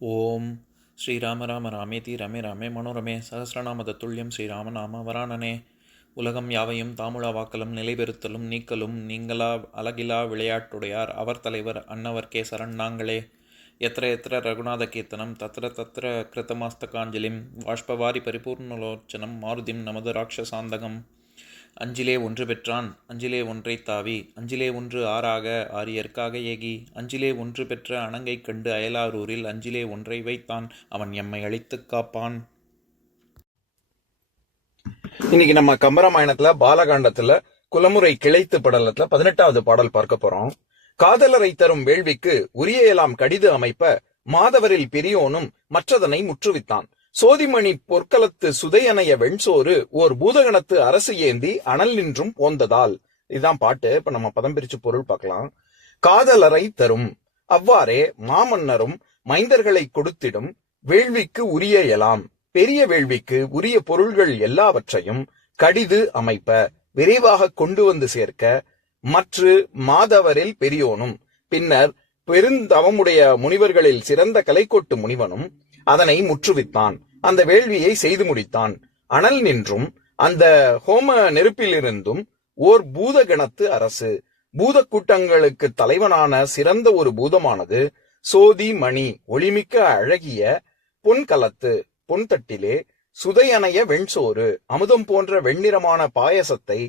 ஓம் ஸ்ரீராம ராம ராமேதி ரமே ராமே மனோரமே சகசிரநாம தத்துல்யம் ஸ்ரீராம நாம வராணனே. உலகம் யாவையும் தாமுழா வாக்கலும் நிலைபெறுத்தலும் நீக்கலும் நீங்களா அழகிலா விளையாட்டுடையார் அவர் தலைவர் அன்னவர் சரண் நாங்களே. எத்திர எத்திர ரகுநாத கீர்த்தனம் தத்திர தத்திர கிருத்தமாஸ்தகாஞ்சலிம் வாஷ்பவாரி பரிபூர்ணலோச்சனம் மாருதிம் நமது ராட்சசாந்தகம். அஞ்சிலே ஒன்று பெற்றான் அஞ்சிலே ஒன்றை தாவி அஞ்சிலே ஒன்று ஆறாக ஆரியர்க்காக ஏகி அஞ்சிலே ஒன்று பெற்ற அணங்கை கண்டு அயலாரூரில் அஞ்சிலே ஒன்றை வைத்தான் அவன் எம்மை அழித்துக் காப்பான். இன்னைக்கு நம்ம கம்பராமாயணத்துல பாலகாண்டத்துல குலமுறை கிளைத்து படலத்துல 18வது பாடல் பார்க்க போறோம். காதலரை தரும் வேள்விக்கு உரியலாம் கடிது அமைப்ப மாதவரில் பெரியோனும் மற்றதனை முற்றுவித்தான். சோதிமணி பொற்களத்து சுதையனைய வெண்சோறு ஓர் பூதகணத்து அரசு ஏந்தி அனல் நின்றும் போந்ததால். இதுதான் பாட்டு. இப்ப நம்ம பதம் பிரிச்சு பொருள் பார்க்கலாம். காதலரை தரும், அவ்வாறே மாமன்னரும் மைந்தர்களை கொடுத்திடும் வேள்விக்கு உரிய எலாம், பெரிய வேள்விக்கு உரிய பொருள்கள் எல்லாவற்றையும் கடிது அமைப்ப விரைவாக கொண்டு வந்து சேர்க்க மற்று மாதவரில் பெரியோனும் பின்னர் பெருந்தவமுடைய முனிவர்களில் சிறந்த கலைக்கோட்டு முனிவனும் அதனை முற்றுவித்தான். அந்த வேள்வியை செய்து முடித்தான். அனல் நின்றும் அந்த ஹோம நெருப்பிலிருந்தும் ஓர் பூதகணத்து அரசு, பூத கூட்டங்களுக்கு தலைவனான சிறந்த ஒரு பூதமானது சோதி மணி ஒளிமிக்க அழகிய பொன்கலத்து பொன்தட்டிலே சுதையனைய வெண்சோறு அமுதம் போன்ற வெண்ணிறமான பாயசத்தை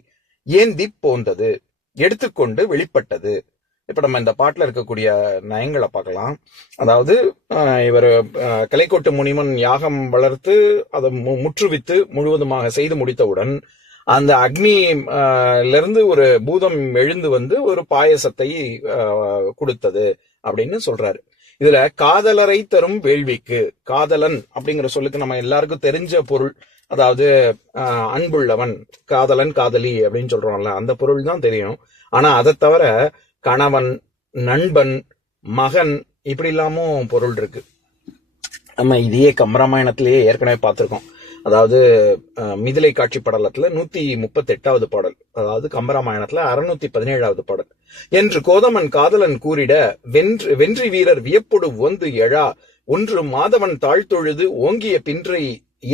ஏந்தி போந்தது, எடுத்துக்கொண்டு வெளிப்பட்டது. இப்ப நம்ம இந்த பாட்டுல இருக்கக்கூடிய நயங்களை பார்க்கலாம். அதாவது இவர் கலைக்கோட்டு முனிவன் யாகம் வளர்த்து அதை முற்றுவித்து முழுவதுமாக செய்து முடித்தவுடன் அந்த அக்னியிலிருந்து ஒரு பூதம் எழுந்து வந்து ஒரு பாயசத்தை கொடுத்தது அப்படின்னு சொல்றாரு. இதுல காதலரை தரும் வேள்விக்கு, காதலன் அப்படிங்கிற சொல்லுக்கு நம்ம எல்லாருக்கும் தெரிஞ்ச பொருள், அதாவது அன்புள்ளவன், காதலன் காதலி அப்படின்னு சொல்றோம்ல, அந்த பொருள் தான் தெரியும். ஆனா அதை தவிர கணவன், நண்பன், மகன் இப்படி இல்லாமும் பொருள் இருக்கு. நம்ம இதையே கம்பராமாயணத்திலேயே ஏற்கனவே பார்த்திருக்கோம். அதாவது மிதிலை காட்சி படலத்துல 138வது பாடல், அதாவது கம்பராமாயணத்துல 617வது பாடல். என்று கோதமன் காதலன் கூறிட வென்றி வீரர் வியப்பொடு வந்து எழா ஒன்று மாதவன் தாழ்த்தொழுது ஓங்கிய பின்றை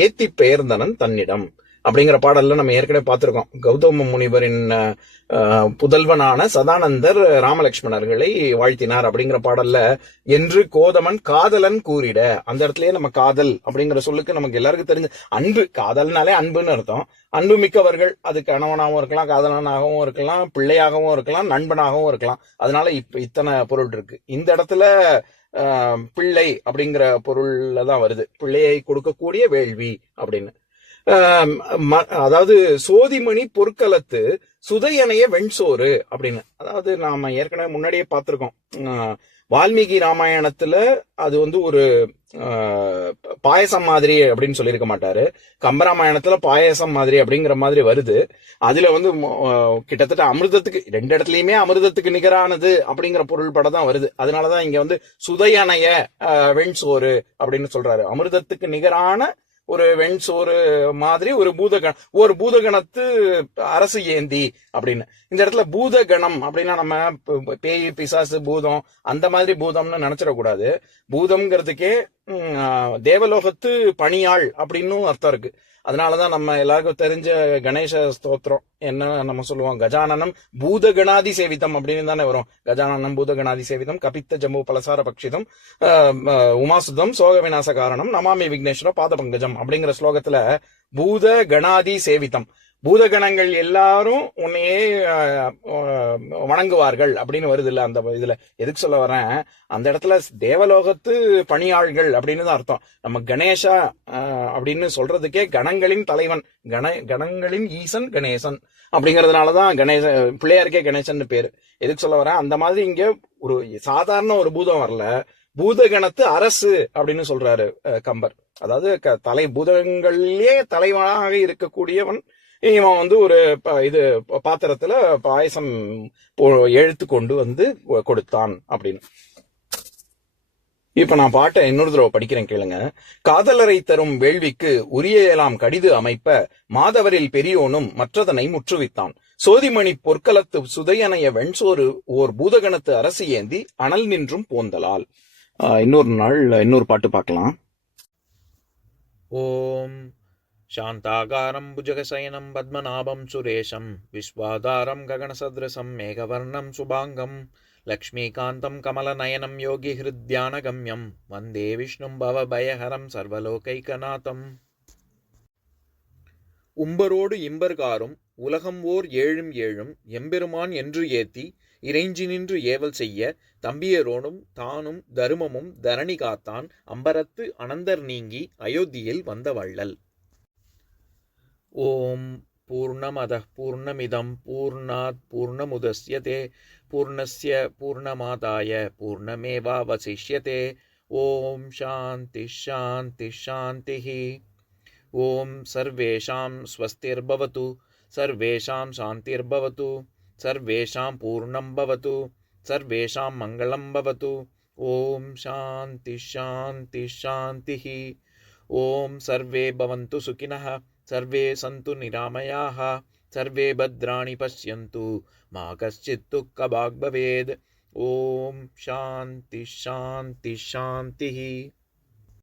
ஏத்தி பெயர்ந்தனன் தன்னிடம் அப்படிங்கிற பாடல்ல நம்ம ஏற்கனவே பார்த்திருக்கோம். கௌதம முனிவரின் புதல்வனான சதானந்தர் ராமலட்சுமணர்களை வாழ்த்தினார் அப்படிங்கிற பாடல்ல என்று கோதமன் காதலன் கூறிட, அந்த இடத்துலயே நம்ம காதல் அப்படிங்கிற சொல்லுக்கு நமக்கு எல்லாருக்கும் தெரிஞ்ச அன்பு, காதல்னாலே அன்புன்னு அர்த்தம். அன்பு மிக்கவர்கள், அது கணவனாகவும் இருக்கலாம், காதலனாகவும் இருக்கலாம், பிள்ளையாகவும் இருக்கலாம், நண்பனாகவும் இருக்கலாம். அதனால இத்தனை பொருள் இருக்கு. இந்த இடத்துல பிள்ளை அப்படிங்கிற பொருள்ல தான் வருது, பிள்ளையை கொடுக்கக்கூடிய வேள்வி அப்படின்னு. அதாவது சோதிமணி பொற்களத்து சுதையனைய வெண்சோறு அப்படின்னு. அதாவது நாம ஏற்கனவே முன்னாடியே பார்த்திருக்கோம். வால்மீகி ராமாயணத்துல அது வந்து ஒரு பாயசம் மாதிரி அப்படின்னு சொல்லியிருக்க மாட்டாரு. கம்பராமாயணத்துல பாயசம் மாதிரி அப்படிங்கிற மாதிரி வருது. அதுல வந்து கிட்டத்தட்ட அமிர்தத்துக்கு, ரெண்டு இடத்துலயுமே அமிர்தத்துக்கு நிகரானது அப்படிங்கிற பொருள் படம் தான் வருது. அதனாலதான் இங்க வந்து சுதையனைய வெண்சோறு அப்படின்னு சொல்றாரு. அமிர்தத்துக்கு நிகரான ஒரு வெண்சோறு மாதிரி ஒரு பூதகணத்து அரசு ஏந்தி அப்படின்னு. இந்த இடத்துல பூதகணம் அப்படின்னா நம்ம பேய் பிசாசு பூதம் அந்த மாதிரி பூதம்னு நினைச்சிடக்கூடாது. பூதம்ங்கிறதுக்கே தேவலோகத்து பணியாள் அப்படின்னு அர்த்தம் இருக்கு. அதனாலதான் நம்ம எல்லாருக்கும் தெரிஞ்ச கணேச ஸ்தோத்திரம் என்ன நம்ம சொல்லுவோம், கஜானனம் பூதகணாதி சேவிதம் அப்படின்னு தானே வரும். கஜானனம் பூதகணாதி சேவிதம் கபித்த ஜம்பு பலசார பக்ஷிதம் உமாசுதம் சோக விநாச காரணம் நமாமி விக்னேஸ்வர பாத பங்கஜம் அப்படிங்கிற ஸ்லோகத்துல பூத கணாதி சேவிதம், பூதகணங்கள் எல்லாரும் உன்னையே வணங்குவார்கள் அப்படின்னு வருது இல்ல. அந்த இதுல எதுக்கு சொல்ல வரேன், அந்த இடத்துல தேவலோகத்து பணியாள்கள் அப்படின்னு தான் அர்த்தம். நம்ம கணேசா அப்படின்னு சொல்றதுக்கே கணங்களின் தலைவன், கணங்களின் ஈசன் கணேசன் அப்படிங்கறதுனாலதான் பிள்ளையாருக்கே கணேசன் பேரு. எதுக்கு சொல்ல வரேன், அந்த மாதிரி இங்க ஒரு சாதாரண ஒரு பூதம் வரல, பூதகணத்து அரசு அப்படின்னு சொல்றாரு கம்பர். அதாவது பூதகங்களிலே தலைவனாக இருக்கக்கூடியவன் இவன் வந்து ஒரு இது பாத்திரத்துல பாயசம் எழுத்து கொண்டு வந்து கொடுத்தான் அப்படின்னு. இப்ப நான் பாட்டை இன்னொரு தடவை படிக்கிறேன், கேளுங்க. காதலரை தரும் வேள்விக்கு உரியலாம் கடிது அமைப்ப மாதவரில் பெரியோனும் மற்றதனை முற்றுவித்தான். சோதிமணி பொற்களத்து சுதையனைய வெண்சோறு ஓர் பூதகணத்து அரசு ஏந்தி அனல் நின்றும் போந்தலால். இன்னொரு நாள் இன்னொரு பாட்டு பார்க்கலாம். ॐ शान्ताकारं भुजगशयनं पद्मनाभं सुरेशं विश्वाधारं गगनसदृशं मेघवर्णं शुभाङ्गं लक्ष्मीकान्तं कमलनयनं योगिहृद्यानगम्यं वन्दे विष्णुं भवभयहरं सर्वलोकैकनाथम्. உம்பரோடு இம்பர்காரும் உலகம் ஓர் ஏழும் ஏழும் எம்பெருமான் என்று ஏத்தி இறைஞ்சி நின்று ஏவல் செய்ய தம்பியரோனும் தானும் தருமமும் தரணி காத்தான் அம்பரத்து அனந்தர் நீங்கி அயோத்தியில் வந்த வள்ளல். ஓம் பூர்ணமதः பூர்ணமிதம் பூர்ணாத் பூர்ணமுதஸ்யதே பூர்ணஸ்ய பூர்ணமாதாய பூர்ணமேவாவசிஷ்யதே. ஓம் சாந்தி சாந்தி சாந்திஹி. ஓம் சர்வேஷாம் ஸ்வஸ்திர்பவது சர்வேஷாம் சாந்திர்பவது சர்வேஷாம் பூர்ணம் பவது சர்வேஷாம் மங்களம் பவது. ஓம் சாந்தி சாந்தி சாந்திஹி. ஓம் சர்வே பவந்து சுகினः சர்வே சந்து நிராமயாः சர்வே பத்ராணி பஷ்யந்து மா கஷ்சித் துக்கபாக் பவேத். ஓம் சாந்தி சாந்தி சாந்திஹி.